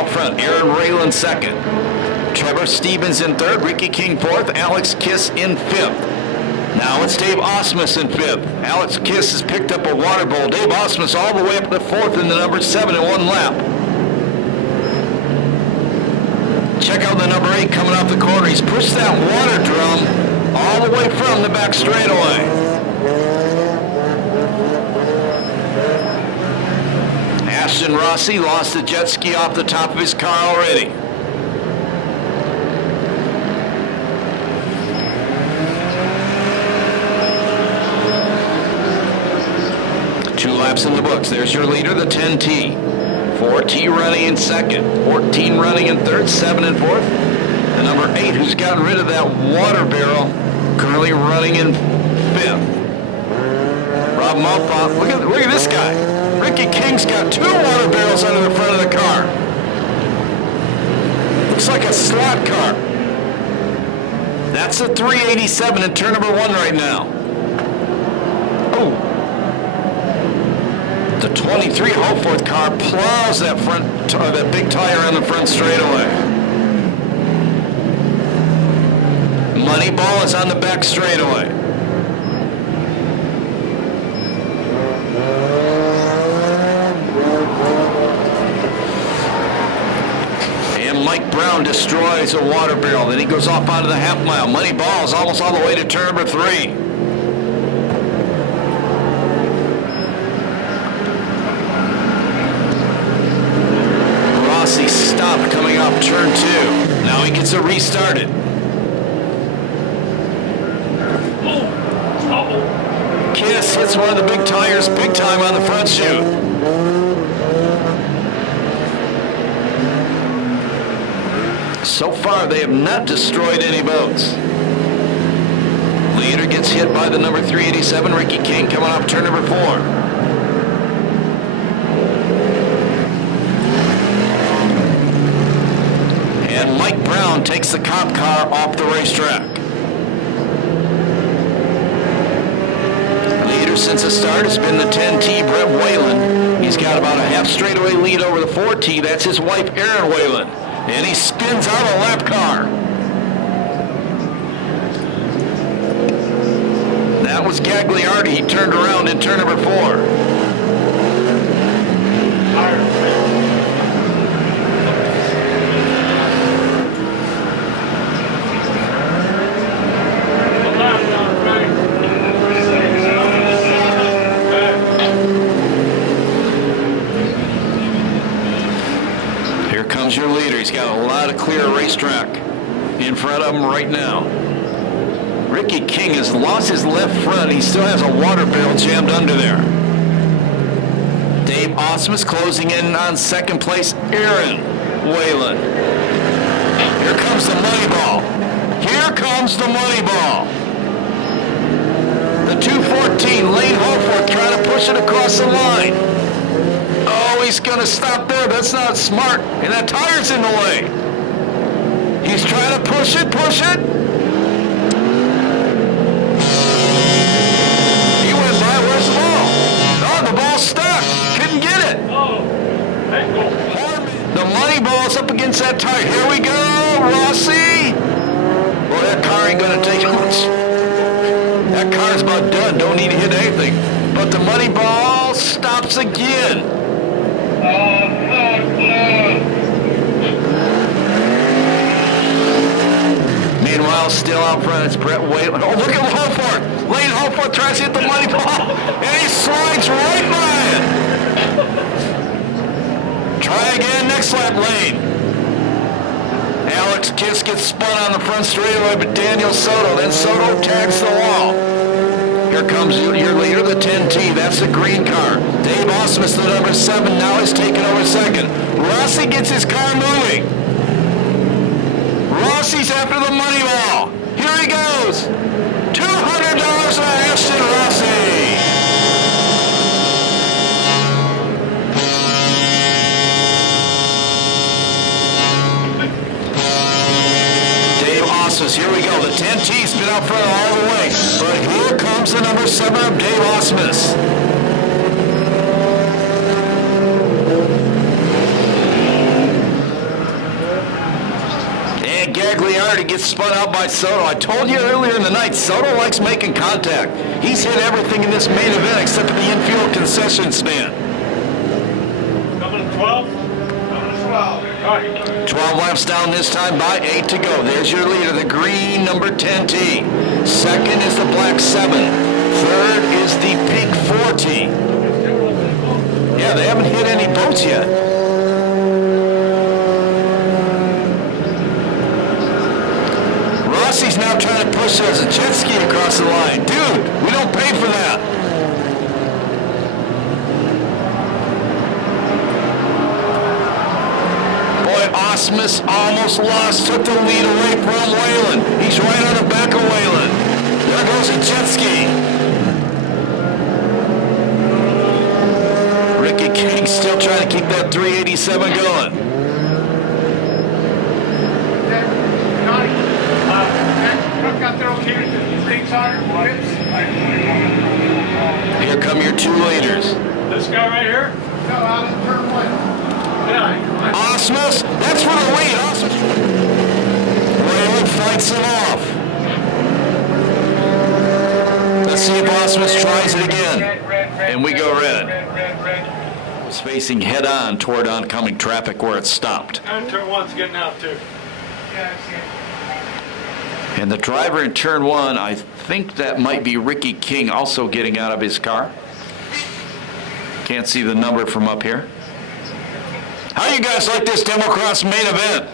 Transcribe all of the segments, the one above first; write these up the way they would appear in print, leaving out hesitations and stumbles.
out front. Aaron Rayland second. Trevor Stevens in third. Ricky King fourth. Alex Kiss in fifth. Now it's Dave Osmus in fifth. Alex Kiss has picked up a water bowl. Dave Osmus all the way up to fourth in the number 7 in one lap. Check out the number 8 coming off the corner. He's pushed that water drum all the way from the back straightaway. Ashton Rossi lost the jet ski off the top of his car already. Two laps in the books. There's your leader, the 10T. 4T running in second, 14 running in third, 7 in fourth. The number 8, who's gotten rid of that water barrel, currently running in fifth. Rob Malthop, look at this guy. Ricky King's got 2 water barrels under the front of the car. Looks like a slot car. That's a 387 in turn number 1 right now. Oh. The 23 Hopeforth car plows that that big tire on the front straightaway. Moneyball is on the back straightaway. And Mike Brown destroys a water barrel. Then he goes off onto the half mile. Moneyball is almost all the way to turn number 3. Rossi stopped coming off turn 2. Now he gets it restarted. Kiss hits one of the big tires big time on the front chute. So far, they have not destroyed any boats. Leader gets hit by the number 387, Ricky King, coming off turn number 4. And Mike Brown takes the cop car off the racetrack. Leader since the start has been the 10T, Brett Whalen. He's got about a half straightaway lead over the 4T. That's his wife, Erin Whalen. And he spins out a lap car. That was Gagliardi. He turned around in turn number 4. Your leader. He's got a lot of clear racetrack in front of him right now. Ricky King has lost his left front. He still has a water barrel jammed under there. Dave Osmus closing in on second place. Aaron Whalen. Here comes the money ball. Here comes the money ball. The 214, Lane Hopeforth trying to push it across the line. Oh, he's going to stop there. That's not smart. And that tire's in the way. He's trying to push it, He went by. Where's the ball? Oh, the ball's stuck. Couldn't get it. The money ball's up against that tire. Here we go, Rossi. Well, that car ain't going to take much. That car's about done. Don't need to hit anything. But the money ball stops again. Meanwhile, still out front, it's Brett Whalen. Oh, look at Hopeforth. Lane Hopeforth tries to hit the money ball, and he slides right by it. Try again next lap, Lane. Alex Kiss gets spun on the front straightaway, but Daniel Soto. Then Soto tags the wall. Here comes your leader, the 10T. That's the green car. Dave Osmus, the number 7, now has taken over second. Rossi gets his car moving. Rossi's after the money ball. Here he goes. $200 for Ashton Rossi. Dave Osmus, here we go. The 10T's been out front all the way. But here comes the number 7 of Dave Osmus. really hard. He gets spun out by Soto. I told you earlier in the night, Soto likes making contact. He's hit everything in this main event except for the infield concession stand. Coming to 12? Coming to 12. All right. 12 laps down this time by 8 to go. There's your leader, the green number 10T. Second is the black 7. Third is the pink 4T. Yeah, they haven't hit any boats yet. Rossi's now trying to push us a jet ski across the line. Dude, we don't pay for that. Boy, Osmus almost lost, took the lead away from Whalen. He's right on the back of Whalen. There goes a jet ski. Ricky King still trying to keep that 387 going. Here come your 2 leaders. This guy right here? No, out of turn 1. Yeah. Osmus, that's for the lead. Osmus. Whalen fights him off. Let's see if Osmus tries it again. And we go red. It's facing head on toward oncoming traffic where it stopped. And turn 1's getting out too. Yeah, I see it. And the driver in turn 1, I think that might be Ricky King also getting out of his car. Can't see the number from up here. How you guys like this Democross main event?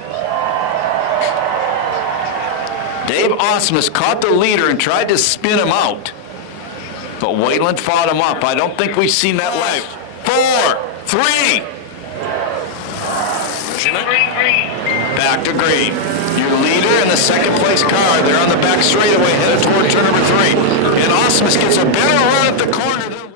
Dave Osmus caught the leader and tried to spin him out. But Whalen fought him up. I don't think we've seen that live. 4, 3. Back to green. Your leader and the second place car, they're on the back straightaway headed toward turn number 3. And Osmus gets a better run at the corner than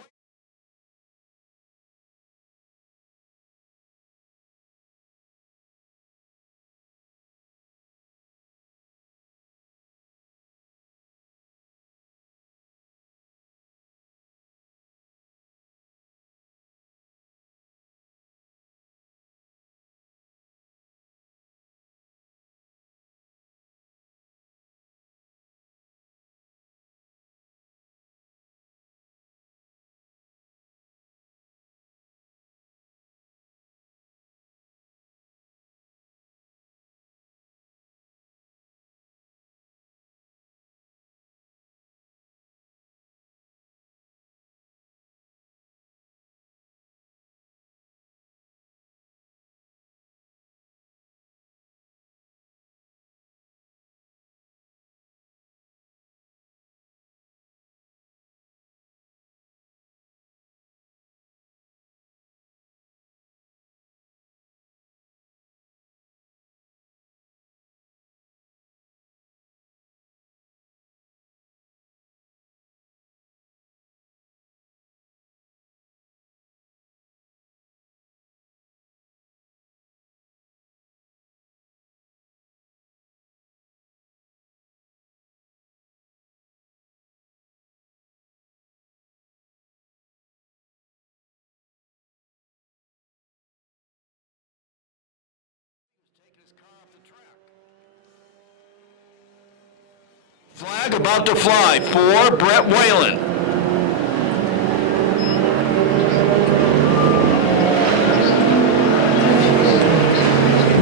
flag about to fly for Brett Whalen.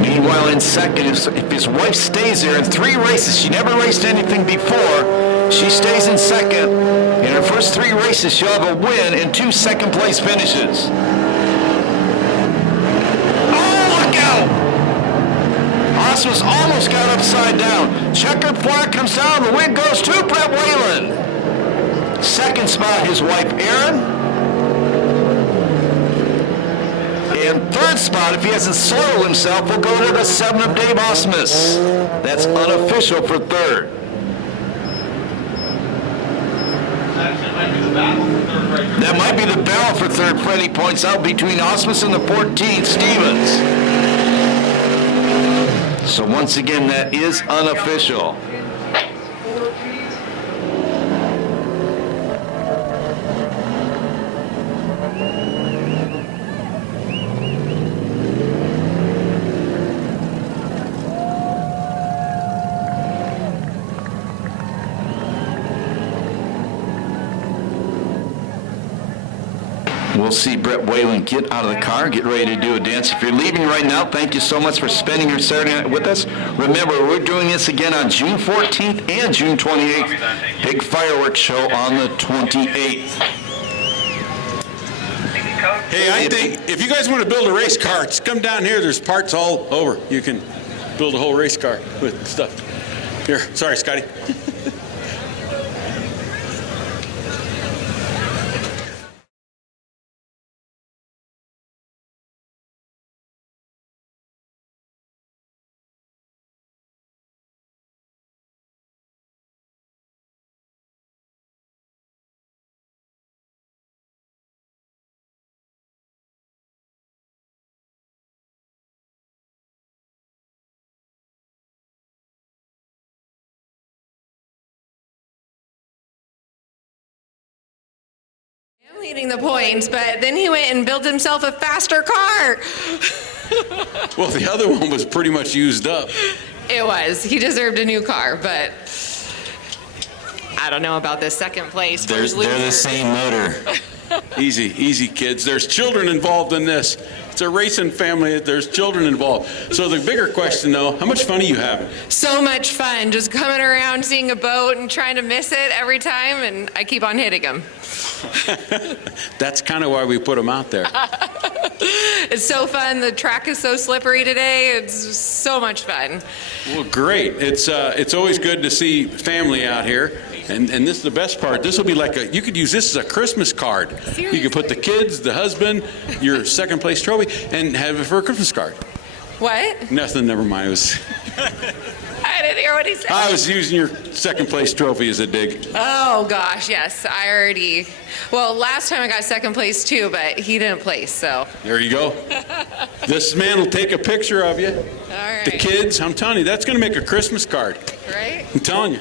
Meanwhile, in second, if his wife stays there in 3 races, she never raced anything before, she stays in second. In her first 3 races, she'll have a win and 2 second-place finishes. Osmus almost got upside down. Checkered flag comes down. The win goes to Brett Whalen. Second spot, his wife Erin. And third spot, if he hasn't soiled himself, will go to the 7 of Dave Osmus. That's unofficial for third. That might be the battle for third, Freddie points out, between Osmus and the 14, Stevens. So once again, that is unofficial. We'll see Brett Whalen get out of the car, get ready to do a dance. If you're leaving right now, thank you so much for spending your Saturday night with us. Remember, we're doing this again on June 14th and June 28th. Big fireworks show on the 28th. Hey, I think if you guys want to build a race car, just come down here. There's parts all over. You can build a whole race car with stuff. Here, sorry, Scotty. I'm leading the points, but then he went and built himself a faster car. Well, the other one was pretty much used up. It was. He deserved a new car, but I don't know about this second place. They're the same motor. Easy, easy, kids. There's children involved in this. It's a racing family. There's children involved. So the bigger question, though, how much fun are you having? So much fun, just coming around, seeing a boat and trying to miss it every time, and I keep on hitting him. That's kind of why we put them out there. It's so fun. The track is so slippery today. It's so much fun. Well, great. It's always good to see family out here. And this is the best part. This will be like you could use this as a Christmas card. Seriously? You could put the kids, the husband, your second place trophy, and have it for a Christmas card. What? Nothing, never mind. It was, I didn't hear what he said. I was using your second place trophy as a dig. Oh, gosh, yes. Well, last time I got second place, too, but he didn't place, so. There you go. This man will take a picture of you. All right. The kids, I'm telling you, that's going to make a Christmas card. Right? I'm telling you.